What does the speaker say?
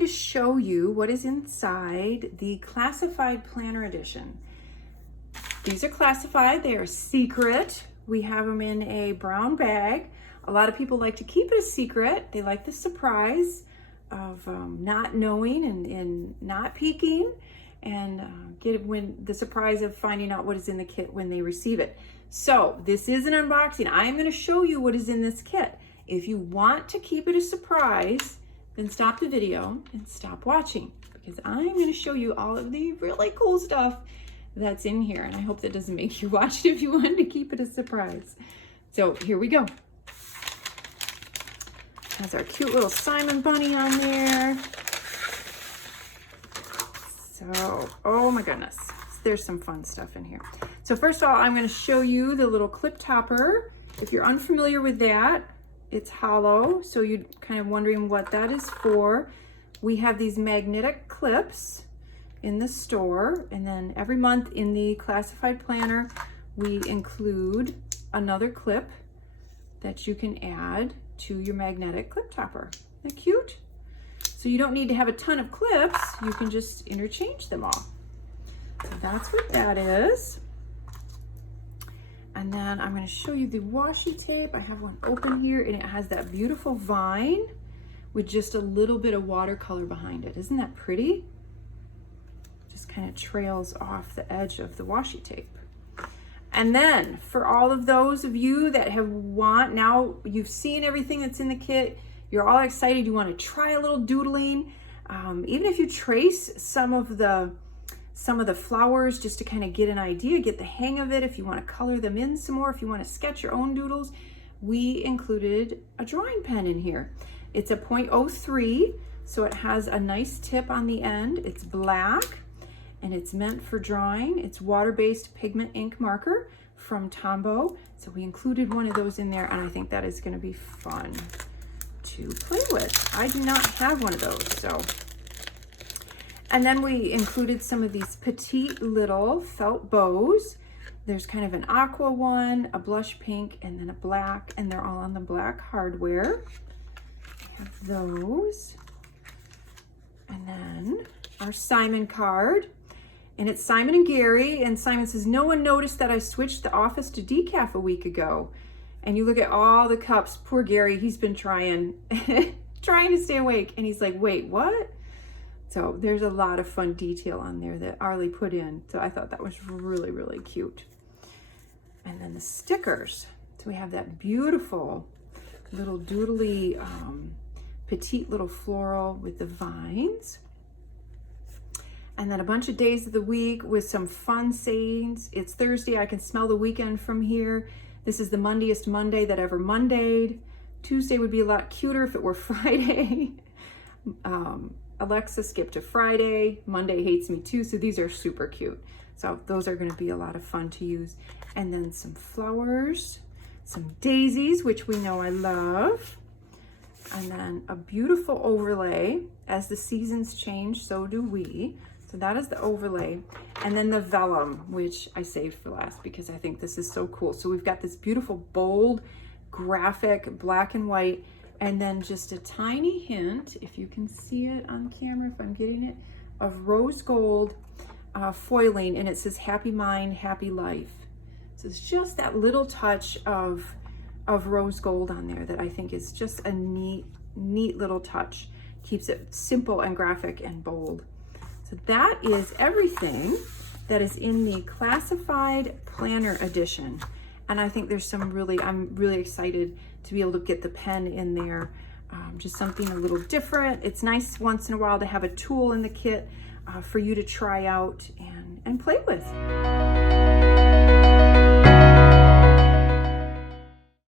going to show you what is inside the Classified Planner Edition. These are classified, they are secret. We have them in a brown bag. A lot of people like to keep it a secret. They like the surprise of not knowing and not peeking, and get when the surprise of finding out what is in the kit when they receive it. So this is an unboxing. I'm going to show you what is in this kit. If you want to keep it a surprise, then stop the video and stop watching, because I'm going to show you all of the really cool stuff that's in here. And I hope that doesn't make you watch it if you want to keep it a surprise. So here we go. Has our cute little Simon bunny on there. So, oh my goodness, there's some fun stuff in here. So first of all, I'm going to show you the little clip topper. If you're unfamiliar with that, it's hollow, so you're kind of wondering what that is for. We have these magnetic clips in the store, and then every month in the Classified Planner, we include another clip that you can add to your magnetic clip topper. Isn't that cute? So you don't need to have a ton of clips, you can just interchange them all. So that's what that is. And then I'm going to show you the washi tape. I have one open here, and it has that beautiful vine with just a little bit of watercolor behind it. Isn't that pretty? Just kind of trails off the edge of the washi tape. And then for all of those of you that now you've seen everything that's in the kit, you're all excited, you want to try a little doodling. Even if you trace some of the flowers just to kind of get an idea, get the hang of it, if you want to color them in some more, if you want to sketch your own doodles, we included a drawing pen in here. It's a .03, so it has a nice tip on the end. It's black, and it's meant for drawing. It's water-based pigment ink marker from Tombow. So we included one of those in there, and I think that is going to be fun to play with. I do not have one of those, so. And then we included some of these petite little felt bows. There's kind of an aqua one, a blush pink, and then a black, and they're all on the black hardware. We have those. And then our Simon card. And it's Simon and Gary, and Simon says, no one noticed that I switched the office to decaf a week ago. And you look at all the cups, poor Gary, he's been trying to stay awake, and he's like, wait, what? So there's a lot of fun detail on there that Arlie put in. So I thought that was really, really cute. And then the stickers. So we have that beautiful little doodly, petite little floral with the vines. And then a bunch of days of the week with some fun sayings. It's Thursday, I can smell the weekend from here. This is the Mondayest Monday that ever Mondayed. Tuesday would be a lot cuter if it were Friday. Alexa, skip to Friday. Monday hates me too, so these are super cute. So those are gonna be a lot of fun to use. And then some flowers, some daisies, which we know I love. And then a beautiful overlay. As the seasons change, so do we. So that is the overlay. And then the vellum, which I saved for last because I think this is so cool. So we've got this beautiful, bold, graphic, black and white, and then just a tiny hint, if you can see it on camera, if I'm getting it, of rose gold foiling, and it says happy mind, happy life. So it's just that little touch of rose gold on there that I think is just a neat little touch. Keeps it simple and graphic and bold. So that is everything that is in the Classified Planner Edition. And I think there's I'm really excited to be able to get the pen in there. Just something a little different. It's nice once in a while to have a tool in the kit for you to try out and play with.